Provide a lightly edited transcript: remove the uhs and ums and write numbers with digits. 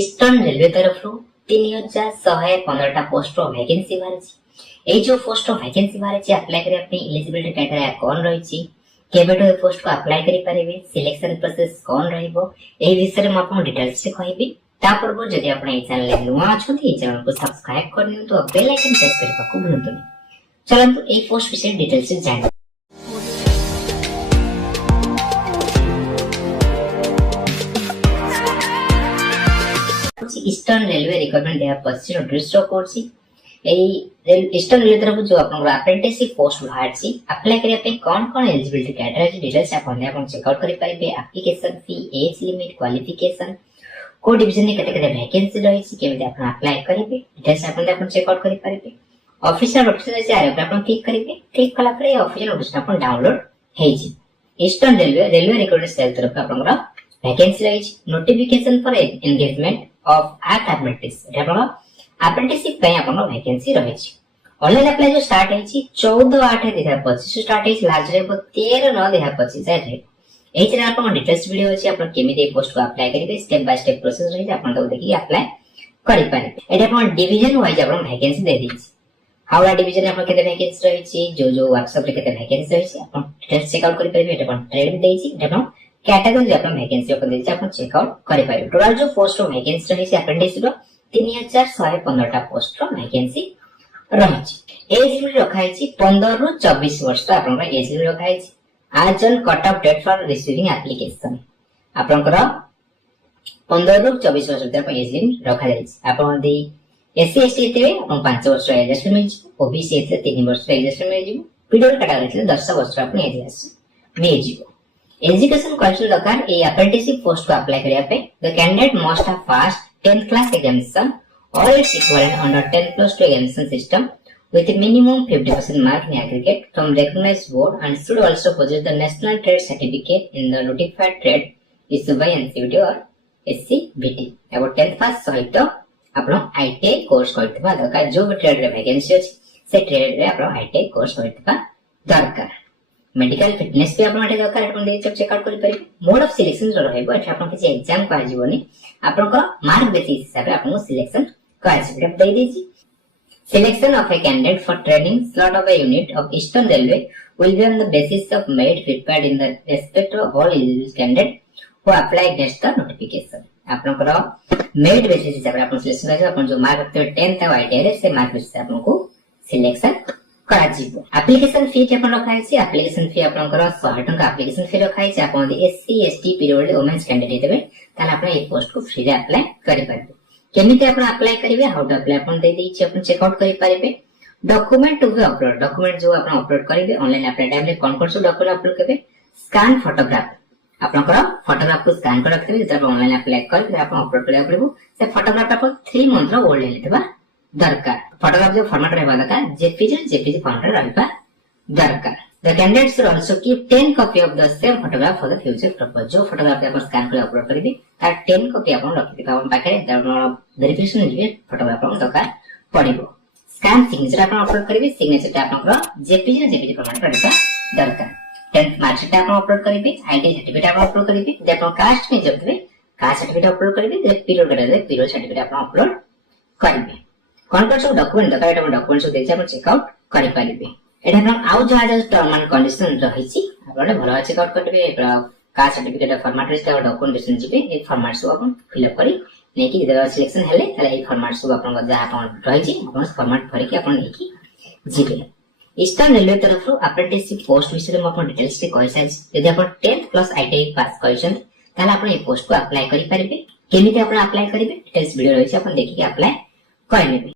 Eastern railway तरफ 3115 post vacancy बाहरी ए जो पोस्ट वैकेंसी बाहरी अप्लाई करने पे एलिजिबिलिटी क्राइटेरिया कौन रही केबेटो ए पोस्ट को अप्लाई करि परिबे सिलेक्शन प्रोसेस कौन रहइबो ए विषय में आपन डिटेल्स से कहबी ता पूर्व जदि आपन ए चैनल ले नुआ अछथि ए चैनल को सब्सक्राइब करनियो तो बेल आइकन प्रेस करबा को भूलंतु चलंतु ए पोस्ट विषय डिटेल्स से जान ईस्टर्न रेलवे रिक्वायरमेंट देहा पछी नोटिस करछि ईस्टर्न रेलवे तरफ जो आपन अप्रेंटिसशिप पोस्ट बाहरछि अप्लाई करिया पे कौन एलिजिबिलिटी क्राइटेरिया डिटेल्स आपन चेकआउट करि परिबे application fee age limit qualification को डिवीजन में केते वैकेंसी रहिछि केमिति आपन अप्लाई करिवे डिटेल्स आपन चेकआउट करि परिबे ऑफिशियल वेबसाइट से आरे आपन क्लिक करिवे क्लिक कला पर ऑफिशियल नोटिस आपन डाउनलोड हेछि ईस्टर्न रेलवे रिक्रूटमेंट सेल तरफ आपन वैकेंसी रहिछि notification for engagement of act apprentice आपन अप्रेंटिसशिप पे आपन वैकेंसी रहिछि ऑनलाइन अप्लाई जो स्टार्ट हेछि 14/8/2025 स्टार्ट हेछि लास्ट रे 13/9/2025 जाय एही तरह आपन डिटेल्स वीडियो अछि आपन केमिति पोस्ट को अप्लाई करिवे स्टेप बाय स्टेप प्रोसेस रहि आपन तो देखि अप्लाई करि पारे एटा आपन डिवीजन वाइज आपन वैकेंसी दे दिछि हावड़ा डिवीजन आपन केते वैकेंसी रहिछि जो वर्कशॉप रे केते वैकेंसी रहिछि आपन डिटेल्स चेक आउट करि पारे एटा आपन ट्रेड भी देछि एटा आपन कैटेगरी आपन वैकेंसी आपन देछि आपन चेक आउट करि पारे टोटल जो पोस्ट वैकेंसी रहिछि अप्रेंटिस रो 3115 पोस्ट वैकेंसी रहिछि एज लिमिट रखा है 15 रु 24 वर्ष आपन एज लिमिट रखा है आज जन cut off date for receiving application आपन 15 रु 24 वर्ष तक एज लिमिट रखा है आपन दी एससी एसटी हेते आपन 5 वर्ष एज लिमिट मिल जिवो ओबीसी हेते 3 वर्ष एज लिमिट मिल जिवो पीडब्ल्यू कैटेगरी 10 वर्ष आपन एज मिल जिवो एजुकेशन क्वालिफिकेशन दरकार ए अप्रेंटिसशिप पोस्ट को अप्लाई करिया पे the candidate must have pass 10th class examination or its equivalent under 10 plus 2 examination system with a minimum 50% mark in aggregate from recognized board and should also possess the national trade certificate in the notified trade issued by NCVT or SCBT about 10th pass सहित आपण ITI course करथिबा दरकार जो भी trade रे vacancy अछि से trade रे आपण ITI कोर्स करथिबा दरकार मेडिकल फिटनेस भी आपण दरकार आपण दे चेक आउट करि परिबे मोड ऑफ सिलेक्शन जो रहबो एटा आपण किछि एग्जाम का जीवनी आपनकर मार्क बेसिस हिसाब रे आपन सिलेक्शन क्वालिफिकेशन दे देछि selection of a candidate for training slot of a unit of Eastern Railway will be on the basis of merit prepared in the respect of all eligible candidate who apply against the notification आपनकर merit basis हिसाब रे आपन selection करे आपन जो mark रखते 10th और ITI रे से मार्क बेसिस आपन को सिलेक्शन करा जीवो एप्लीकेशन फी के अपन रखा है एप्लीकेशन फी आपनकर 100 टका एप्लीकेशन फी रखा है आपन SC ST PW women's candidate हेबे ताले आपन ए पोस्ट को फ्री रे अप्लाई करि पारबे केमिति आपन अप्लाई करिवे हाउ टू अप्लाई आपन दे दैछि आपन चेक आउट करि पारबे document to be upload document जो आपन अपलोड करिवे ऑनलाइन अप्लाई टाइम रे कोन सब डॉक्यूमेंट अपलोड करबे स्कैन फोटोग्राफ आपनकर फोटोग्राफ को स्कैन कर रखबे जब ऑनलाइन अप्लाई कर आपन अपलोड करिया पड़बो से फोटोग्राफ आपन 3 मंथ रो ओल्ड हेलितबा दरकार फोटोग्राफ जो फॉर्मेट रहबा दरकार जेपीजी फॉर्मेट रहबा दरकार the candidate should also keep 10 copy of the same photograph for the future purpose जो फोटोग्राफ आपन स्कैन कर अपलोड करबे तार 10 कॉपी आपन रखिबे आपन पाखे वेरिफिकेशन जे फोटोग्राफ आपन दरकार पड़िबो स्कैन सिग्नेचर आपन अपलोड करबे सिग्नेचर आपन जेपीजी फॉर्मेट रहबा दरकार 10th मार्कशीट आपन अपलोड करबे आईटी सर्टिफिकेट आपन अपलोड करबे जे आपन कास्ट में जबे कास्ट सर्टिफिकेट अपलोड करबे जे पीरियड सर्टिफिकेट आपन अपलोड करबे कोन सब डॉक्यूमेंट दरकार एटा डॉक्यूमेंट सब देछि आपण चेक आउट करि पारिबे एटा आपण आउ जहा टर्म एंड कंडीशन रहिछि आपण भलो चेक आउट करबे कास्ट सर्टिफिकेट फॉर्मेट रे डॉक्यूमेंटेशन जिबे ए फॉर्मेट सब आपण फिल अप करी नेकी जब सिलेक्शन हेले तले ए फॉर्मेट सब आपण जहा आपण रहिछि आपण फॉर्मेट भरि के आपण नेकी जिबे ईस्टर्न रेलवे तरफ अप्रेंटिसशिप पोस्ट विषय में आपण डिटेल्स के कहि साइज यदि आपण 10th प्लस ITI पास करिसन ताले आपण ए पोस्ट को अप्लाई करि पारिबे केमिति आपण अप्लाई करिवे डिटेल्स वीडियो रहिछि आपण देखि के अप्लाई करि नेबे।